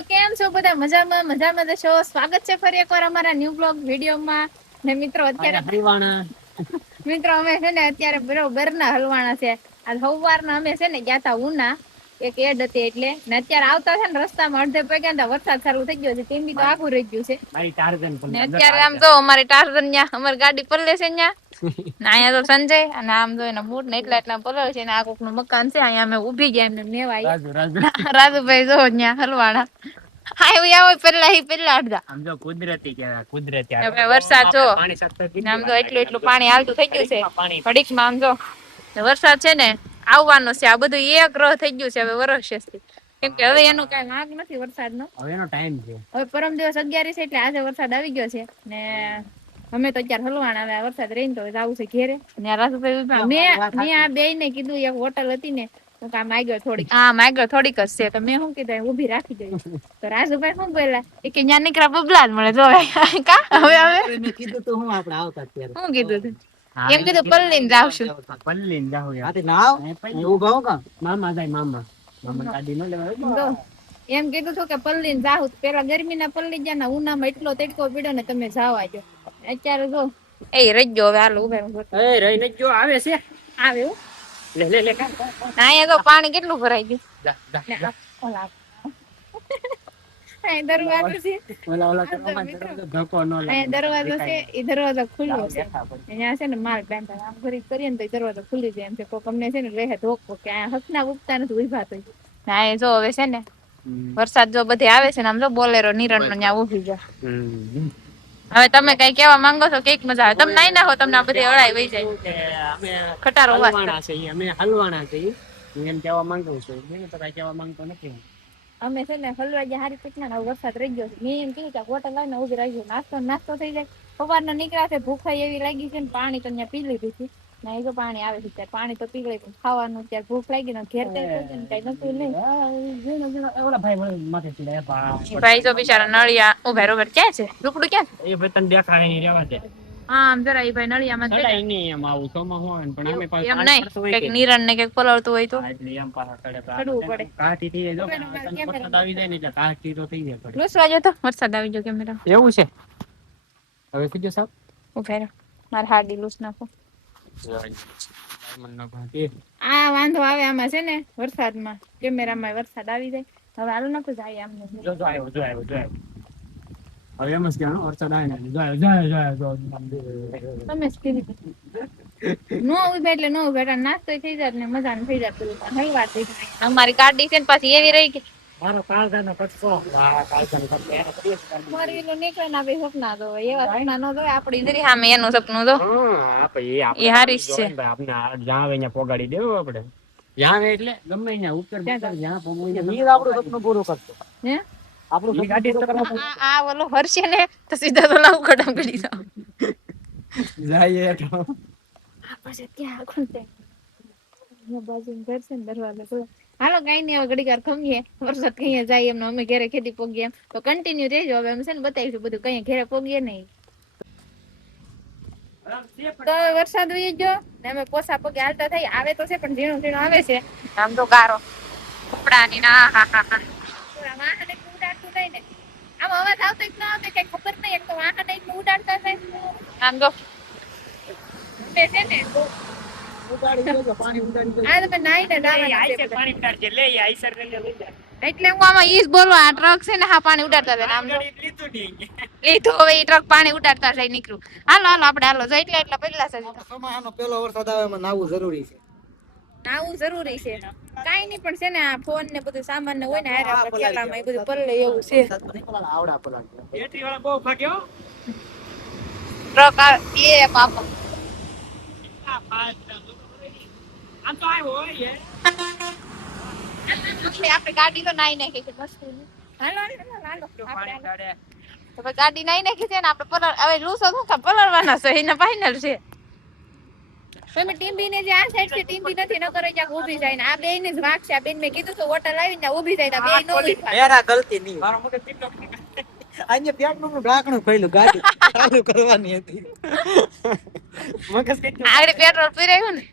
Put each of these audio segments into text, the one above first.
તો કેમ છો બધા? મજામાં છો? સ્વાગત છે ફરી એકવાર અમારા ન્યુ બ્લોગ વિડીયોમાં. ને મિત્રો અત્યારે મિત્રો અમે છે ને અત્યારે બરોબર ના હલવાણા છે. આ સવારના અમે છે ને ગયા તા ઉના એક એડ હતી એટલે ને અત્યારે આવતા છે ને રસ્તામાં અડધે પગ્યા વરસાદ ચાલુ થઈ ગયો છે. તેમ બી તો આખું રહી ગયું છે. ને અત્યારે આમ તો અમારી ટાર્ઝન ન્યા અમારી ગાડી પલ્લે છે ન્યા. અહીંયા તો સંજય અને આમ જો એના બૂટ ને એટલા પલળ છે ને આ કોક નું મકાન છે. અહીંયા અમે ઉભી ગયા એમને નેવાય રાજુભાઈ જો ન્યા હલવાણા. હા એવું આવો પેલા અડધા આમ જો કુદરતી કેવા કુદરતી હવે વરસાદ જો આમ જો એટલું પાણી હાલતું થઈ ગયું છે ઘડીકમાં આમ જો વરસાદ છે ને આવવાનો છે. આ બધું એક ગ્રહ થઈ ગયું છે હવે વરસશે કેમ કે હવે એનો કઈ માગ નથી વરસાદનો. હવે એનો ટાઈમ છે. હવે પરમ દિવસ 11 છે એટલે આજે વરસાદ આવી ગયો છે ને અમે તો અત્યારે હલવાણા હવે વરસાદ રહીને તો જવું છે ઘેરે. ને રાજુભાઈ મેં આ બે ને કીધું એક હોટલ હતી ને માગ્યો થોડીક જ છે તો મેં શું કીધું ઉભી રાખી દઈ. તો રાજુભાઈ શું બોલ્યા કે ત્યાં નીકળ્યા બબલા જ મળે જો કા હવે મેં કીધું તો હું આપણે આવતા અત્યારે શું કીધું તું એમ કીધું પલ્લીને જાવશું પલ્લીને જાવ યાર નાવ ઉભા હો કા મામા જાય મામા ગાડી ન લેવા એમ કીધું છું કે પલ્લીને જાવ પેલા ગરમીના પલ્લી ગયા ને ઉનામાં એટલો તડકો પીડ્યો ને તમે જાવા જો અત્યારે જો એ રહી ગયો હવે હાલો ઉભા એ રહી ન ગયો આવે છે આવે લે અહીંયા તો પાણી કેટલું ભરાઈ ગયું ઓલા દરવાજો છે દરવાજો છે એ દરવાજો ખુલ્લો છે અહીંયા છે ને માલ બાંધા આમ ફરી કરીએ ને તો દરવાજો ખુલી જાય એમ છે કોક અમને છે ને રહે ધોકો કે આ હકના ઉગતા નથી ઉભા તો હા એ જો હવે છે ને વરસાદ જો બધે આવે છે ને આમ જો બોલેરો નિરણ નો ત્યાં ઉભી જાય. હવે તમે કઈ કેવા માંગો છો? કેક મજા આવે તમે નાઈ નાખો તમને આ બધી અળાઈ વહી જાય. અમે ખટારો હલવાણા છે અમે હલવાણા છે એમ કેવા માંગુ છું. મેં તો કઈ કેવા માંગતો નથી. અમે છે ને હલવા ગયા હારી પીટના વરસાદ રહી ગયો છે. મેં એમ કીધું કે હોટલ આવીને ઉભી રહી નાસ્તો થઈ જાય. સવારના નીકળ્યા છે ભૂખાઈ એવી લાગી છે ને પાણી તો ત્યાં પી લીધું છે ને એ તો પાણી આવે છે ત્યારે પાણી તો પી ગઈ પણ ખાવાનું ત્યારે ભૂખ લાગી ને ઘેર કઈ નતું નહીં. ભાઈ તો બિચારા નળિયા ઉભા રોબર ક્યાં છે રૂપડું ક્યાં છે એ ભાઈ તને દેખાય નહીં રહેવા દે. હા આમ જરા એ ભાઈ નળિયામાં ચડાય નહીં એમ આવું સોમાં હોય પણ અમે પાછું એમ નહીં કે નિરણ ને કે પલળતું હોય તો એટલે એમ પાછા ચડવું પડે કાઠી થઈ જાય વરસાદ આવી જાય ને એટલે કાઠી તો થઈ જાય લૂસવા જો તો વરસાદ આવી ગયો કેમેરા એવું છે. હવે કીજો સાહેબ ઉભા રહો માર હાડી લૂસ નાખો. આ વાંધો આવે આમાં છે ને વરસાદમાં કેમેરામાં વરસાદ આવી જાય. હવે હાલો નાખો જાય આમ જો આવ્યો હવે એમ જ ક્યાં વરસાદ આવે ને જાય તમે જ કીધું નો ઉભા એટલે નો ઉભા નાસ્તો થઈ જાય ને મજા થઈ જાય હલવા થઈ જાય. અમારી ગાડી છે ને પાછી એવી રહી કે મારો કાળજાનો કટકો મારી લો નીકળે ના બે સપના તો એવા સપના નો જોય આપડી જરી સામે એનું સપનું જો એ હારીશ છે આપણે જ્યાં આવે ત્યાં પોગાડી દેવો આપણે જ્યાં એટલે ગમે ત્યાં ઉપર જ્યાં પોગવી નીર આપણું સપનું પૂરું કરતો હે આપણું ગાડી આ ઓલો હરશે ને તો સીધા તો લાવ કડમ કરી જાવ જાય તો પછી ક્યાં ખુલતે બાજુ ઘર છે ને દરવાજો ખોલો. હાલો કઈ નહીં હવે ઘડીક વાર ખમીએ વરસાદ કઈ જાય એમને અમે ઘરે ખેતી પોગીએ એમ તો કન્ટિન્યુ રહેજો. હવે અમે છે ને બતાવીશું બધું કઈ ઘરે પોગીએ નહીં તો વરસાદ વહી ગયો ને અમે પોસા પગે હાલતા થઈ આવે તો છે પણ ઝીણું ઝીણું આવે છે આમ તો ગારો કપડાની ના હા વાહન એક ઉડાડતું થાય ને આમ અવાજ આવતો જ ના આવતો કઈ ખબર નહીં એક તો વાહન એક ઉડાડતા થાય આમ તો છે ને એટલે હું આમાં ઈ જ બોલવા આ ટ્રક છે ને હા પાણી ઉડાડતા હતા આમ લીધું હવે ઈ ટ્રક પાણી ઉડાડતા જાય નીકળ્યું. હાલો આપણે હાલો જો એટલે પહેલા છે સમાનો પેલો વરસાદ આવે એમાં નાવું જરૂરી છે. નાવું જરૂરી છે કાઈ નહીં પણ છે ને આ ફોન ને બધું સામાન ને હોય ને હારે આપણે કેલામાં એ બધું પલ્લે એવું છે. આવડા પલા બેટરી વાળા બહુ ભાગ્યો ટ્રક આવે એ બાપા આમ તો આવ્યો હોય આપણે ગાડી તો નાઈ નાખી છે મસ્ત હાલો તો ગાડી નાઈ નાખી છે ને આપણે પલર હવે લૂસો શું પલળવાના છે એને ફાઇનલ છે. તમે ટીમ્બી ને જે આ સાઈડ છે ટીમ્બી નથી ન કરે ક્યાંક ઊભી જાય ને આ બે ને જ વાક છે. આ બેન મેં કીધું તો હોટલ આવીને ઊભી જાય બે નો મેરા ગલતી નહીં મારો મોટો ટિકટોક આજે પેટનું ઢાંકણું ખોલ્યું ગાડી ચાલુ કરવાની હતી મગજ આગળ પેટ્રોલ પીરાયું ને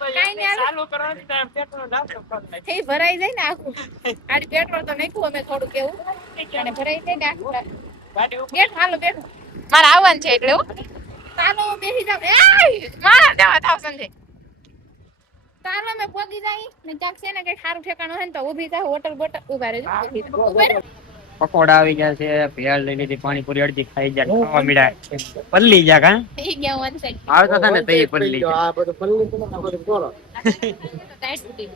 કાઈ નહીં ચાલુ કરવાનું ટાઈમ પેટ્રોલ નાખો એ ભરાઈ જાય ને આખું આડી પેટ્રોલ તો નાખ્યું અમે થોડું કેવું અને ભરાઈ જાય ને આખું ગાડી બેઠ હાલો બેઠ મારે આવવાનું છે એટલે ચાલો બેસી જાવ એ મારા દેવા થાવ સંજય ચાલો મે પોગી જાય ને ક્યાંક છે ને કે સારું ઠેકાણું હોય ને તો ઊભી થાવ હોટલ બોટલ ઉભા રહેજો પકોડા આવી ગયા છે ભેળ લઈ લીધી પાણીપુરી અડધી ખાઈ જાય ખાવા મળ્યા પલ્લી જા કા થઈ ગયા વન સાઈડ આવે તો તને તઈ પલ્લી આ બધું પલ્લી તો ના બધું બોલો ટાઈટ ઉડી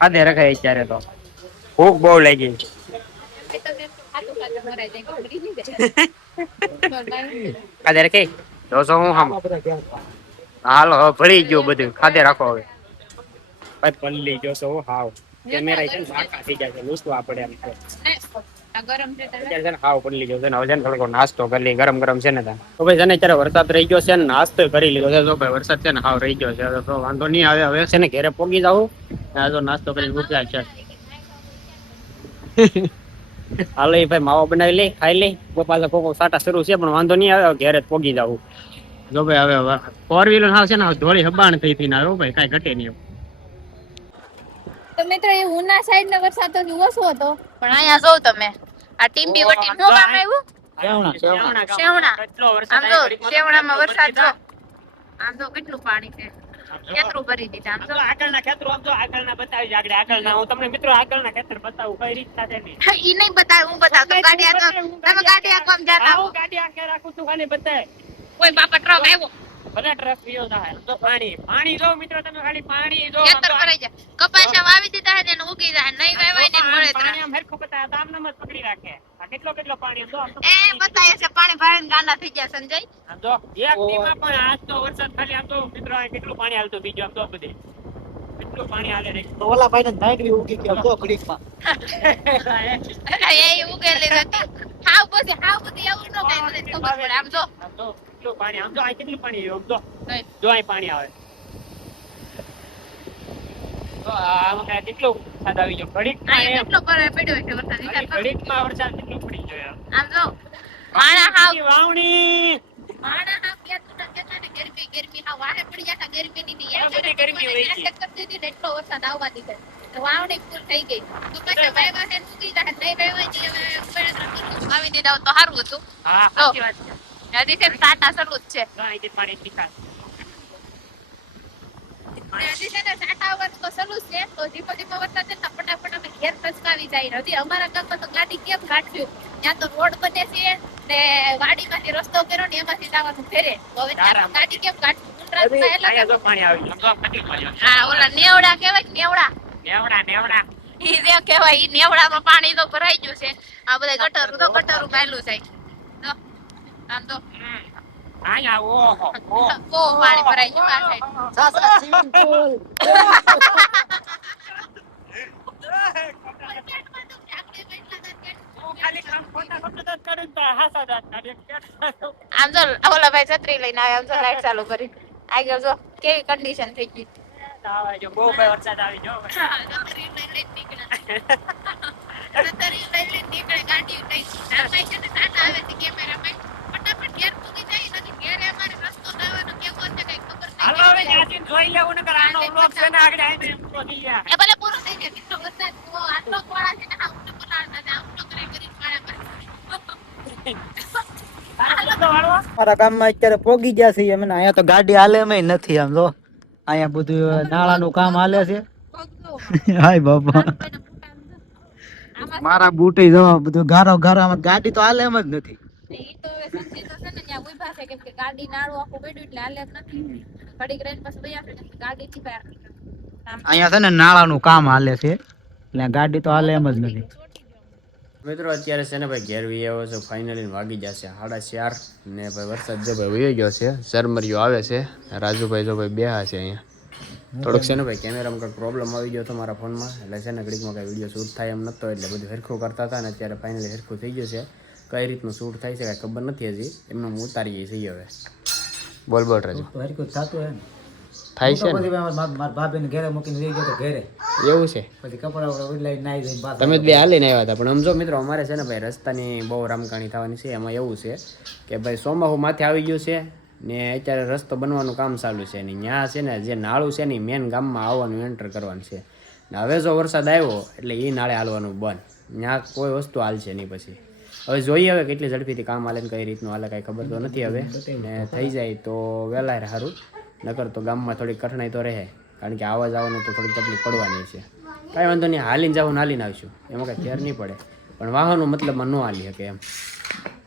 આધે રખાય અત્યારે તો ભૂખ બહુ લાગી આધે રખે જોસો હું હામ હાલો હવે ભળી ગયો બધું ખાધે રાખો હવે ભાઈ પલ્લી જોસો હું હાવ કેમેરા છે ને સાકા થઈ જાય છે લૂસવા પડે એમ છે ગરમ છે અત્યારે છે ને હાવ પલ્લી ગયો છે ને હવે છે ને થોડો નાસ્તો કરી લઈ ગરમ ગરમ છે ને તો ભાઈ છે ને અત્યારે વરસાદ રહી ગયો છે ને નાસ્તો કરી લીધો છે તો ભાઈ વરસાદ છે ને હાવ રહી ગયો છે તો વાંધો નહીં આવે હવે છે ને ઘરે પોગી જાવ આ તો નાસ્તો કરીને ભૂખ્યા છે હાલો એ ભાઈ માવો બનાવી લે ખાઈ લે પાછા કોકો સાટા શરૂ છે પણ વાંધો નહીં આવે ઘેરે પોગી જવું જો ભાઈ હવે ફોર વ્હીલર હાવ છે ને ધોળી હબાણ થઈ થી ના ભાઈ કાંઈ ઘટે નહીં તો મિત્રો એ ઉના સાઈડ નો વરસાદ તો ઓછો હતો પણ અહીંયા જો તમે આ ટીમ્બી વટી નો કામ આવ્યું શેવણા આમ તો શેવણામાં વરસાદ જો આમ તો કેટલું પાણી છે ખેતરું ભરી દીધા આમ તો આગળના ખેતરો આમ તો આગળના બતાવી આગળ આગળના હું તમને મિત્રો આગળના ખેતર બતાવું કઈ રીતના છે ને ઈ નહીં બતાવ હું બતાવ તો ગાડી આકો તમે ગાડી આકો આમ જાતા હું ગાડી આકે રાખું છું ખાલી બતાય કોઈ બાપા ટ્રક આવ્યો ભલે ટ્રક પીયો થાય તો પાણી જો મિત્રો તમે ખાલી પાણી જો ખેતર ભરાઈ જાય કપાસા વાવી દીધા છે ને ઉગી જાય નહીં વાવાય ને મળે પાણી આમ હરખો બતાય આમ નમ પકડી રાખે આ કેટલો પાણી જો એ બતાય છે પાણી ભરીને ગાંડા થઈ ગયા સંજય આમ જો એક દીમાં પણ આજ તો વરસાદ ખાલી આમ તો મિત્રો કેટલું પાણી હાલતું બીજું આમ તો બધે કેટલું પાણી હાલે રે તો ઓલા ભાઈ ને ધાઈડવી ઉગી ગયો તો ઘડીકમાં એ ઉગેલી હતી હાવ પછી એવું ન કાઈ મને ખબર પડે આમ જો કેટલું પાણી આમ જો આ કેટલું પાણી આમ જો આ પાણી આવે તો આમ કેટલું વરસાદ આવી ગયો ઘડીકમાં કેટલો પડ્યો છે વરસાદ ઘડીકમાં વરસાદ કેટલું પડી ગયો આમ જો માણા હાવ વાવણી માણા હાવ કેતા ને ગરમી હાવ વાહે પડી જાતા ગરમી ની આ બધી ગરમી હોય છે કરતી હતી એટલો વરસાદ આવવા દીધો તો વાવણી ફૂલ થઈ ગઈ તો પછી વાયવા હે ઉગી જાય નહીં વાયવા જે હવે આવી દીધા તો સારું હતું હા સાચી વાત છે નદી છે સાટા શરૂ જ છે અહીંથી પાણી નીકાળ નદી છે ને સાટા વરસ તો શરૂ છે તો ધીમો ધીમો વરસાદ છે ને ફટાફટ અમે ઘેર ટચકાવી જાય હજી અમારા ગામમાં તો ગાડી કેમ કાઢ્યું ત્યાં તો રોડ બને છે ને વાડીમાંથી રસ્તો કર્યો ને એમાંથી જવાનું ફેરે તો હવે ત્યાં ગાડી કેમ કાઢ્યું પાણી આવી ગયું હા ઓલા નેવડા કહેવાય નેવડા ઈ જે કહેવાય ઈ નેવડામાં પાણી તો ભરાઈ ગયું છે આ બધા ગટરું ગાયલું છે આમ તો આયા ઓહો ઓ પાણી ભરાઈ ગયું આ સાઈડ સાસા સ્વિમિંગ પૂલ આમ જો ઓલા ભાઈ છત્રી લઈને આવ્યા આમ જો લાઈટ ચાલુ કરી આગળ જો કેવી કન્ડિશન થઈ ગઈ બહુ ભાઈ વરસાદ આવી ગયો જોઈ લેવું ને આનો વ્લોગ છે ને આગળ આવી પૂરો થઈ ગયા એ ભલે પૂરો થઈ ગયો કેટલો વરસાદ આટલો કોળા છે ને આ ઉઠો બોલાવતા ને આટલો કરી મારા ગામમાં અત્યારે પોગી ગયા છે અમે અહીંયા તો ગાડી હાલે એમ નથી આમ જો અહીંયા બધું નાળાનું કામ હાલે છે હાય બાપા મારા બૂટે જવા બધું ગારો આમાં ગાડી તો હાલે એમ જ નથી ઈ તો હવે સંજય તો છે ને ત્યાં ઉભા છે કેમ કે ગાડી નાળું આખું પડ્યું એટલે હાલે જ નથી ઘડીક રહીને પછી ગયા છે ગાડી થી બહાર અહીંયા છે ને નાળાનું કામ હાલે છે એટલે ગાડી તો હાલે એમ જ નથી મિત્રો અત્યારે છે ને ભાઈ ઘેર વી આવ્યો છે ફાઇનલી વાગી જશે 4:30 ને ભાઈ વરસાદ જો ભાઈ વહી ગયો છે ઝરમરિયો આવે છે રાજુભાઈ જો ભાઈ બેહા છે અહીંયા થોડુંક છે ને ભાઈ કેમેરામાં કંઈક પ્રોબ્લેમ આવી ગયો હતો મારા ફોનમાં એટલે છે ને ઘડીકમાં કંઈ વિડીયો શૂટ થાય એમ નહોતો એટલે બધું હરખું કરતા હતા ને અત્યારે ફાઇનલી હરખું થઈ ગયું છે કઈ રીતનું શૂટ થાય છે કાંઈ ખબર નથી હજી એમને હું ઉતારીએ છીએ હવે બોલ રાજુ હરખું થતું હે ને થાય છે પછી મારા ભાભીને ઘરે મૂકીને લઈ ગયો તો ઘરે એવું છે પછી કપડા બદલાઈ નાઈ જઈને પાછા તમે બે હાલીને આવ્યા હતા પણ સમજો મિત્રો અમારે છે ને ભાઈ રસ્તાની બહુ રામકાણી થવાની છે એમાં એવું છે કે ભાઈ સોમાહુ માથે આવી ગયું છે ને અત્યારે રસ્તો બનવાનું કામ ચાલુ છે ને ત્યાં છે ને જે નાળું છે ને મેન ગામમાં આવવાનું એન્ટર કરવાનું છે ને હવે જો વરસાદ આવ્યો એટલે એ નાળે હાલવાનું બંધ, ત્યાં કોઈ વસ્તુ હાલશે નહીં. પછી હવે જોઈએ હવે કેટલી ઝડપીથી કામ હાલે ને કઈ રીતનું હાલે કાંઈ ખબર તો નથી હવે. ને થઈ જાય તો વહેલા સારું, નકર તો ગામમાં થોડીક કઠણાઈ તો રહે, કારણ કે આવવા જવાનું તો થોડીક તકલીફ પડવાની છે. કાંઈ વાંધો નહીં, હાલીને જવું હાલીને આવીશું, એમાં કાંઈ ફેર નહીં પડે, પણ વાહનો મતલબમાં ન હાલી શકે એમ.